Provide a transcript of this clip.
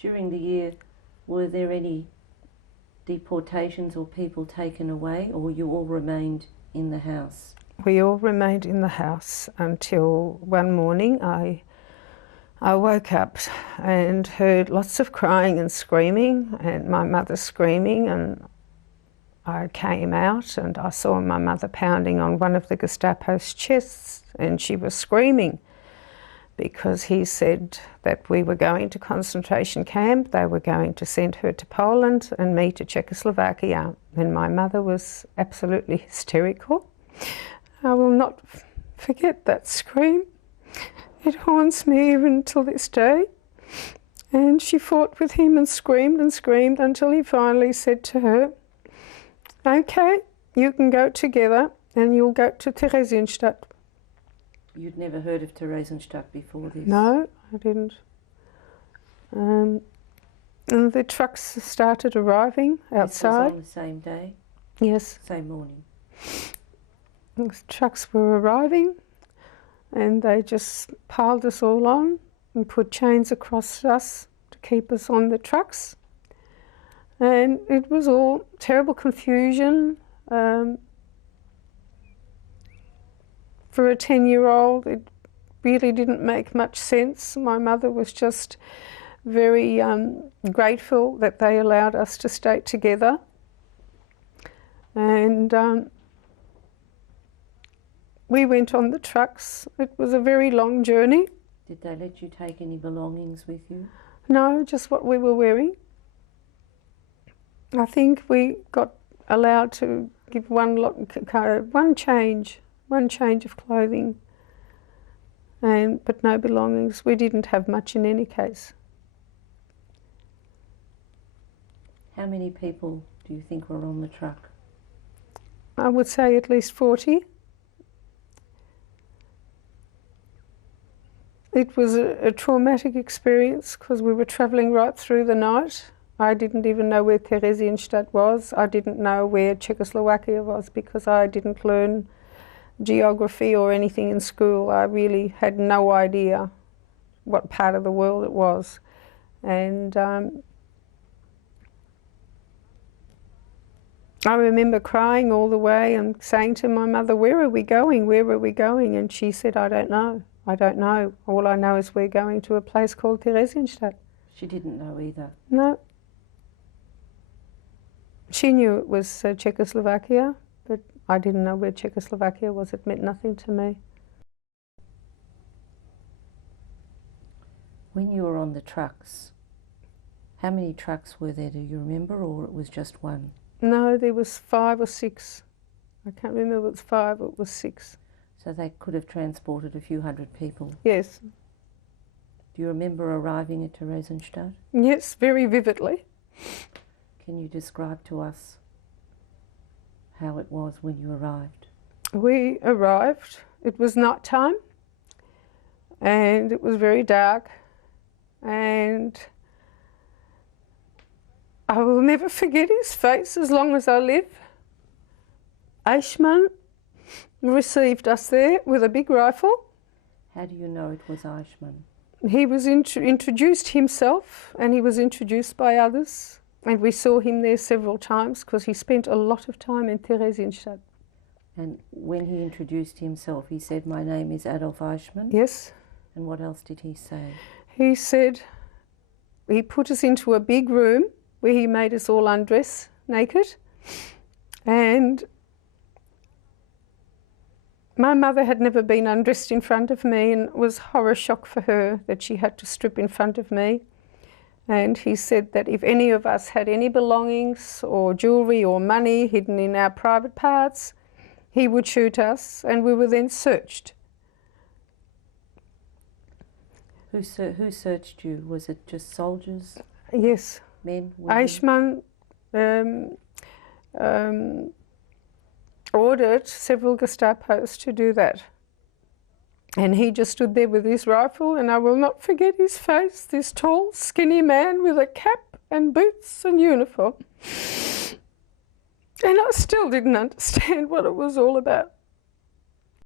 During the year, were there any deportations or people taken away, or you all remained in the house? We all remained in the house until one morning I woke up and heard lots of crying and screaming, and my mother screaming, and I came out and I saw my mother pounding on one of the Gestapo's chests, and she was screaming because he said that we were going to concentration camp, they were going to send her to Poland and me to Czechoslovakia. And my mother was absolutely hysterical. I will not forget that scream. It haunts me even till this day. And she fought with him and screamed until he finally said to her, "Okay, you can go together and you'll go to Theresienstadt." You'd never heard of Theresienstadt before this? No, I didn't. And the trucks started arriving outside. This was on the same day? Yes. Same morning? The trucks were arriving and they just piled us all on and put chains across us to keep us on the trucks. And it was all terrible confusion. For a 10-year-old, it really didn't make much sense. My mother was just very grateful that they allowed us to stay together. And we went on the trucks. It was a very long journey. Did they let you take any belongings with you? No, just what we were wearing. I think we got allowed to give one change of clothing, but no belongings. We didn't have much in any case. How many people do you think were on the truck? I would say at least 40. It was a traumatic experience because we were travelling right through the night. I didn't even know where Theresienstadt was. I didn't know where Czechoslovakia was because I didn't learn geography or anything in school. I really had no idea what part of the world it was. And I remember crying all the way and saying to my mother, "Where are we going? Where are we going?" And she said, "I don't know. I don't know. All I know is we're going to a place called Theresienstadt." She didn't know either? No. She knew it was Czechoslovakia, but I didn't know where Czechoslovakia was. It meant nothing to me. When you were on the trucks, how many trucks were there, do you remember, or it was just one? No, there was 5 or 6. I can't remember if it was 5 or it was 6. So they could have transported a few hundred people? Yes. Do you remember arriving at Theresienstadt? Yes, very vividly. Can you describe to us how it was when you arrived? We arrived, it was night time, and it was very dark, and I will never forget his face as long as I live. Eichmann received us there with a big rifle. How do you know it was Eichmann? He was introduced himself, and he was introduced by others. And we saw him there several times because he spent a lot of time in Theresienstadt. And when he introduced himself, he said, "My name is Adolf Eichmann"? Yes. And what else did he say? He said, he put us into a big room where he made us all undress naked. And my mother had never been undressed in front of me, and it was horror shock for her that she had to strip in front of me. And he said that if any of us had any belongings or jewellery or money hidden in our private parts, he would shoot us, and we were then searched. Who searched you? Was it just soldiers? Yes. Men? Women? Eichmann ordered several Gestapos to do that. And he just stood there with his rifle, and I will not forget his face, this tall, skinny man with a cap and boots and uniform. And I still didn't understand what it was all about.